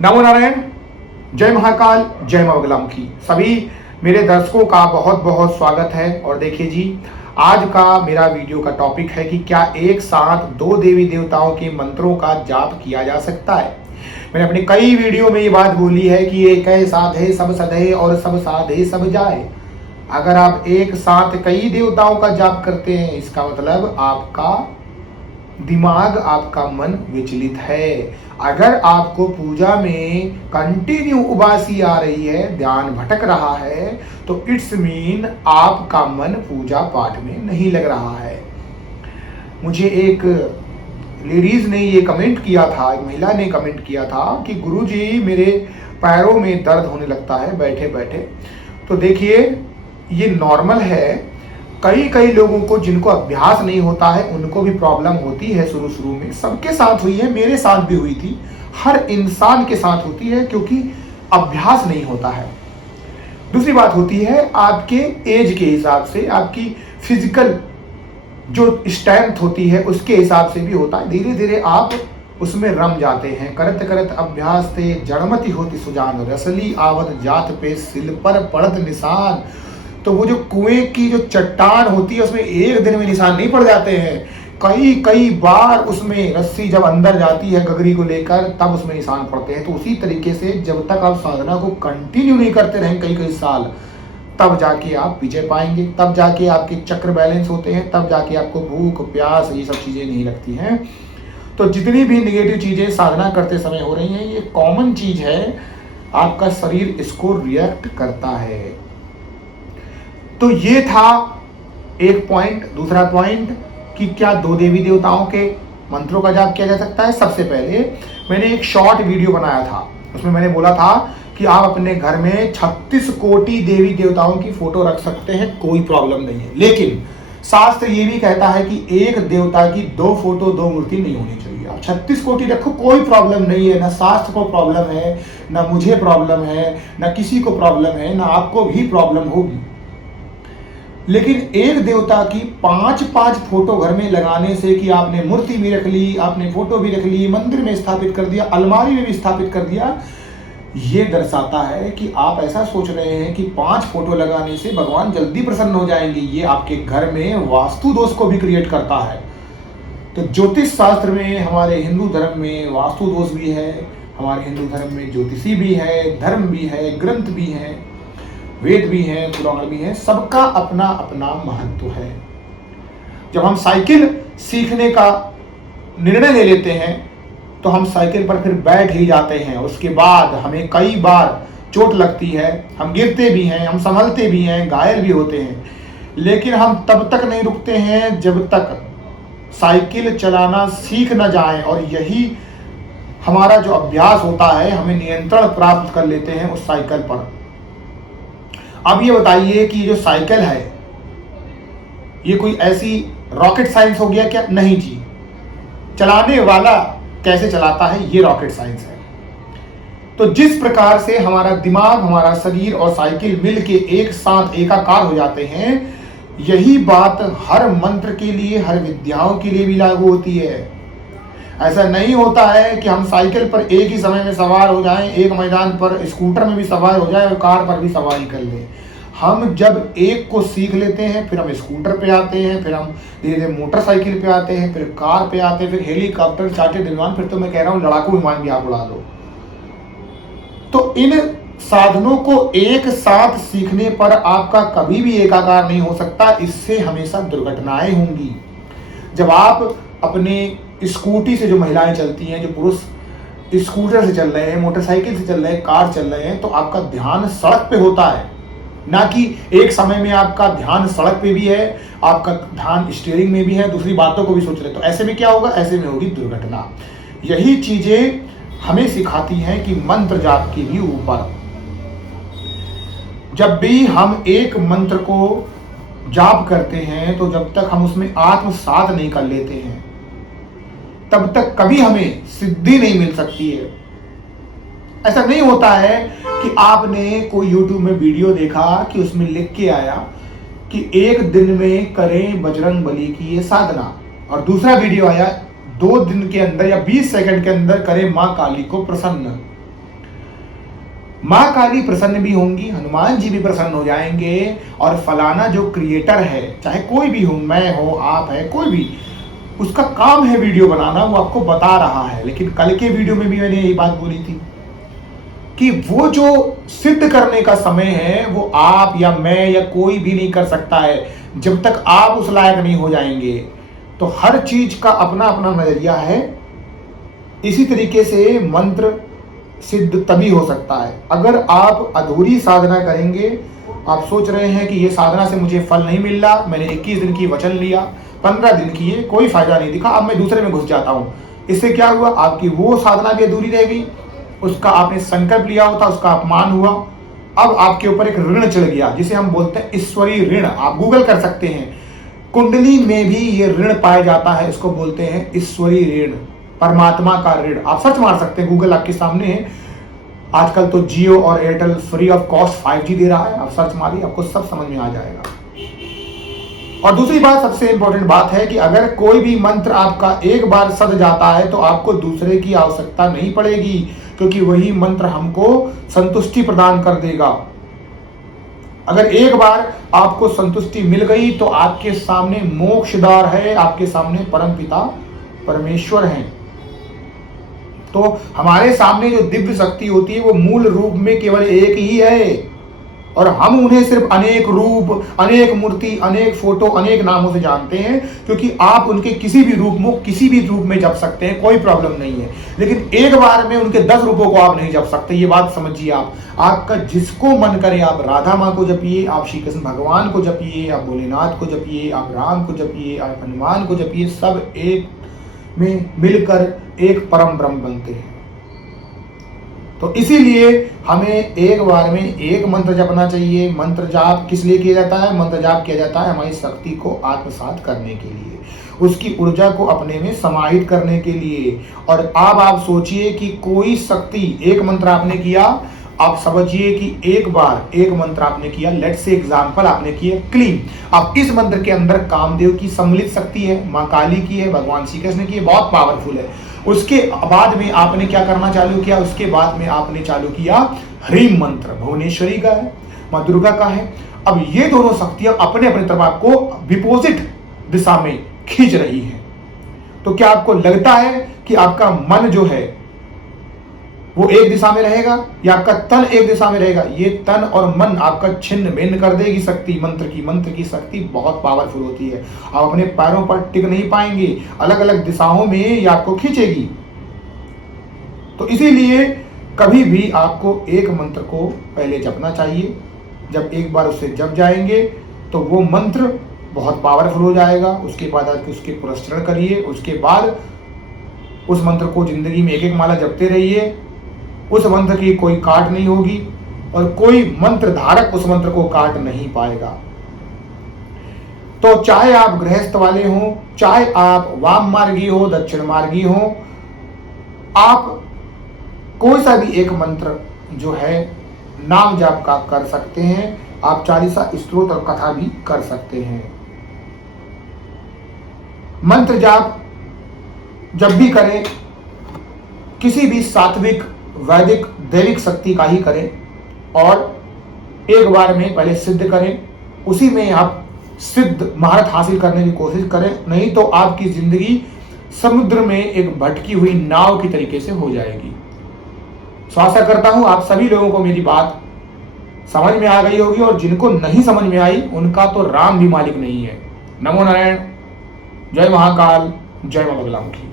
नमो नारायण, जय महाकाल, जय मां बगलामुखी। सभी मेरे दर्शकों का बहुत बहुत स्वागत है। और देखिए जी, आज का मेरा वीडियो का टॉपिक है कि क्या एक साथ दो देवी देवताओं के मंत्रों का जाप किया जा सकता है। मैंने अपने कई वीडियो में ये बात बोली है कि एक है साधे सब सधे और सब साधे सब जाए। अगर आप एक साथ कई देवताओं का जाप करते हैं, इसका मतलब आपका दिमाग, आपका मन विचलित है। अगर आपको पूजा में कंटिन्यू उबासी आ रही है, ध्यान भटक रहा है, तो इट्स मीन आपका मन पूजा पाठ में नहीं लग रहा है। मुझे एक लेडीज ने ये कमेंट किया था, एक महिला ने कमेंट किया था कि गुरुजी मेरे पैरों में दर्द होने लगता है बैठे बैठे। तो देखिए, ये नॉर्मल है। कई लोगों को जिनको अभ्यास नहीं होता है उनको भी प्रॉब्लम होती है शुरू में। सबके साथ हुई है, मेरे साथ भी हुई थी, हर इंसान के साथ होती है, क्योंकि अभ्यास नहीं होता है। दूसरी बात होती है आपके एज के हिसाब से, आपकी फिजिकल जो स्ट्रेंथ होती है उसके हिसाब से भी होता है। धीरे धीरे आप उसमें रम जाते हैं। करत करत अभ्यास ते जड़मति होती सुजान, रसली आवत जात पे सिल पर पड़त निशान। तो वो जो कुएं की जो चट्टान होती है उसमें एक दिन में निशान नहीं पड़ जाते हैं, कई बार उसमें रस्सी जब अंदर जाती है गगरी को लेकर तब उसमें निशान पड़ते हैं। तो उसी तरीके से जब तक आप साधना को कंटिन्यू नहीं करते रहें कई साल, तब जाके आप विजय पाएंगे, तब जाके आपके चक्र बैलेंस होते हैं, तब जाके आपको भूख प्यास ये सब चीजें नहीं लगती हैं। तो जितनी भी निगेटिव चीजें साधना करते समय हो रही हैं, ये कॉमन चीज है, आपका शरीर इसको रिएक्ट करता है। तो ये था एक पॉइंट। दूसरा पॉइंट कि क्या दो देवी देवताओं के मंत्रों का जाप किया जा सकता है। सबसे पहले मैंने एक शॉर्ट वीडियो बनाया था, उसमें मैंने बोला था कि आप अपने घर में 36 कोटि देवी देवताओं की फोटो रख सकते हैं, कोई प्रॉब्लम नहीं है। लेकिन शास्त्र ये भी कहता है कि एक देवता की दो फोटो दो मूर्ति नहीं होनी चाहिए। आप 36 कोटि रखो, कोई प्रॉब्लम नहीं है, ना शास्त्र को प्रॉब्लम है, ना मुझे प्रॉब्लम है, ना किसी को प्रॉब्लम है, ना आपको भी प्रॉब्लम होगी। लेकिन एक देवता की 5 फोटो घर में लगाने से कि आपने मूर्ति भी रख ली, आपने फोटो भी रख ली, मंदिर में स्थापित कर दिया, अलमारी में भी स्थापित कर दिया, ये दर्शाता है कि आप ऐसा सोच रहे हैं कि 5 फोटो लगाने से भगवान जल्दी प्रसन्न हो जाएंगे। ये आपके घर में वास्तु दोष को भी क्रिएट करता है। तो ज्योतिष शास्त्र में, हमारे हिंदू धर्म में वास्तु दोष भी है, हमारे हिंदू धर्म में ज्योतिषी भी है, धर्म भी है, ग्रंथ भी है, वेद भी हैं, पुराण भी हैं, सबका अपना अपना महत्व है। जब हम साइकिल सीखने का निर्णय ले लेते हैं तो हम साइकिल पर फिर बैठ ही जाते हैं। उसके बाद हमें कई बार चोट लगती है, हम गिरते भी हैं, हम संभलते भी हैं, घायल भी होते हैं, लेकिन हम तब तक नहीं रुकते हैं जब तक साइकिल चलाना सीख न जाएं। और यही हमारा जो अभ्यास होता है, हमें नियंत्रण प्राप्त कर लेते हैं उस साइकिल पर। अब ये बताइए कि जो साइकिल है ये कोई ऐसी रॉकेट साइंस हो गया क्या? नहीं जी। चलाने वाला कैसे चलाता है, ये रॉकेट साइंस है। तो जिस प्रकार से हमारा दिमाग, हमारा शरीर और साइकिल मिलके एक साथ एकाकार हो जाते हैं, यही बात हर मंत्र के लिए, हर विद्याओं के लिए भी लागू होती है। ऐसा नहीं होता है कि हम साइकिल पर एक ही समय में सवार हो जाएं, एक मैदान पर स्कूटर में भी सवार हो जाएं और कार पर भी सवारी कर लें। हम जब एक को सीख लेते हैं, फिर हम स्कूटर पे आते हैं, फिर हम धीरे धीरे मोटरसाइकिल पे आते हैं, फिर कार पे आते हैं, फिर हेलीकॉप्टर, चार्टर्ड विमान, फिर तो मैं कह रहा हूँ लड़ाकू विमान भी आप उड़ा लो। तो इन साधनों को एक साथ सीखने पर आपका कभी भी एकाकार नहीं हो सकता। इससे हमेशा दुर्घटनाएं होंगी। जब आप अपने स्कूटी से, जो महिलाएं चलती हैं, जो पुरुष स्कूटर से चल रहे हैं, मोटरसाइकिल से चल रहे हैं, कार चल रहे हैं, तो आपका ध्यान सड़क पे होता है, ना कि एक समय में आपका ध्यान सड़क पे भी है, आपका ध्यान स्टीयरिंग में भी है, दूसरी बातों को भी सोच रहे। तो ऐसे में क्या होगा? ऐसे में होगी दुर्घटना। यही चीजें हमें सिखाती हैं कि मंत्र जाप के भी ऊपर जब भी हम एक मंत्र को जाप करते हैं, तो जब तक हम उसमें आत्मसात नहीं कर लेते हैं, तब तक कभी हमें सिद्धि नहीं मिल सकती है। ऐसा नहीं होता है कि आपने कोई YouTube में वीडियो देखा कि उसमें लिख के आया कि एक दिन में करें बजरंग बली की ये साधना, और दूसरा वीडियो आया 2 दिन के अंदर या 20 सेकंड के अंदर करें मां काली को प्रसन्न। माँ काली प्रसन्न भी होंगी, हनुमान जी भी प्रसन्न हो जाएंगे, और फलाना जो क्रिएटर है, चाहे कोई भी हो, मैं हो, आप है, कोई भी, उसका काम है वीडियो बनाना, वो आपको बता रहा है। लेकिन कल के वीडियो में भी मैंने यही बात बोली थी कि वो जो सिद्ध करने का समय है वो आप या मैं या कोई भी नहीं कर सकता है जब तक आप उस लायक नहीं हो जाएंगे। तो हर चीज का अपना अपना नजरिया है। इसी तरीके से मंत्र सिद्ध तभी हो सकता है अगर आप अधूरी साधना करेंगे। आप सोच रहे हैं कि ये साधना से मुझे फल नहीं मिल रहा, मैंने 21 दिन की वचन लिया, 15 दिन किए, कोई फायदा नहीं दिखा, अब मैं दूसरे में घुस जाता हूं। इससे क्या हुआ, आपकी वो साधना भी अधूरी रह गई, उसका आपने संकल्प लिया होता, उसका अपमान हुआ। अब आपके ऊपर एक ऋण चढ़ गया, जिसे हम बोलते हैं ईश्वरीय ऋण। आप गूगल कर सकते हैं, कुंडली में भी ये ऋण पाया जाता है, इसको बोलते हैं ईश्वरीय ऋण, परमात्मा का ऋण। आप सर्च मार सकते हैं, गूगल आपके सामने है। आजकल तो जियो और Airtel free of cost 5G दे रहा है, आप सर्च मारिए, आपको सब समझ में आ जाएगा। और दूसरी बात, सबसे इंपॉर्टेंट बात है कि अगर कोई भी मंत्र आपका एक बार सध जाता है तो आपको दूसरे की आवश्यकता नहीं पड़ेगी, क्योंकि वही मंत्र हमको संतुष्टि प्रदान कर देगा। अगर एक बार आपको संतुष्टि मिल गई तो आपके सामने मोक्षद्वार है, आपके सामने परमपिता परमेश्वर हैं। तो हमारे सामने जो दिव्य शक्ति होती है वो मूल रूप में केवल एक ही है, और हम उन्हें सिर्फ अनेक रूप, अनेक मूर्ति, अनेक फोटो, अनेक नामों से जानते हैं, क्योंकि आप उनके किसी भी रूप में, किसी भी रूप में जप सकते हैं, कोई प्रॉब्लम नहीं है। लेकिन एक बार में उनके 10 रूपों को आप नहीं जप सकते, ये बात समझिए। आप, आपका जिसको मन करे, आप राधा माँ को जपिए, आप श्री कृष्ण भगवान को जपिए, आप भोलेनाथ को जपिए, आप राम को जपिए, आप हनुमान को जपिए, सब एक में मिलकर एक परम ब्रह्म बनते हैं। तो इसीलिए हमें एक बार में एक मंत्र जपना चाहिए। मंत्र जाप किस लिए किया जाता है? मंत्र जाप किया जाता है हमारी शक्ति को आत्मसात करने के लिए, उसकी ऊर्जा को अपने में समाहित करने के लिए। और अब आप सोचिए कि कोई शक्ति, एक मंत्र आपने किया, आप समझिए कि एक बार एक मंत्र आपने किया, लेट्स से एग्जांपल आपने किया क्लीन। अब इस मंत्र के अंदर कामदेव की सम्मिलित शक्ति है, माँ काली की है, भगवान श्री कृष्ण की है, बहुत पावरफुल है। उसके बाद में आपने क्या करना चालू किया? उसके बाद में आपने चालू किया ह्रीम मंत्र, भुवनेश्वरी का है, माँ दुर्गा का है। अब ये दोनों शक्तियां अपने अपने तरफ आपको विपोजिट दिशा में खींच रही हैं। तो क्या आपको लगता है कि आपका मन जो है वो एक दिशा में रहेगा या आपका तन एक दिशा में रहेगा? ये तन और मन आपका छिन्न भिन्न कर देगी शक्ति मंत्र की शक्ति बहुत पावरफुल होती है। आप अपने पैरों पर टिक नहीं पाएंगे, अलग अलग दिशाओं में ये आपको खींचेगी। तो इसीलिए कभी भी आपको एक मंत्र को पहले जपना चाहिए। जब एक बार उससे जप जाएंगे तो वो मंत्र बहुत पावरफुल हो जाएगा। उसके बाद आप उसके पुरस्करण करिए, उसके बाद उस मंत्र को जिंदगी में एक एक माला जपते रहिए। उस मंत्र की कोई काट नहीं होगी और कोई मंत्र धारक उस मंत्र को काट नहीं पाएगा। तो चाहे आप गृहस्थ वाले हो, चाहे आप वाम मार्गी हो, दक्षिण मार्गी हो, आप कोई सा भी एक मंत्र जो है नाम जाप का कर सकते हैं। आप 40 स्तोत्र और कथा भी कर सकते हैं। मंत्र जाप जब भी करें किसी भी सात्विक, वैदिक, दैविक शक्ति का ही करें, और एक बार में पहले सिद्ध करें, उसी में आप सिद्ध महारत हासिल करने की कोशिश करें। नहीं तो आपकी जिंदगी समुद्र में एक भटकी हुई नाव की तरीके से हो जाएगी। तो आशा करता हूं आप सभी लोगों को मेरी बात समझ में आ गई होगी, और जिनको नहीं समझ में आई उनका तो राम भी मालिक नहीं है। नमो नारायण, जय महाकाल, जय मां बगलामुखी।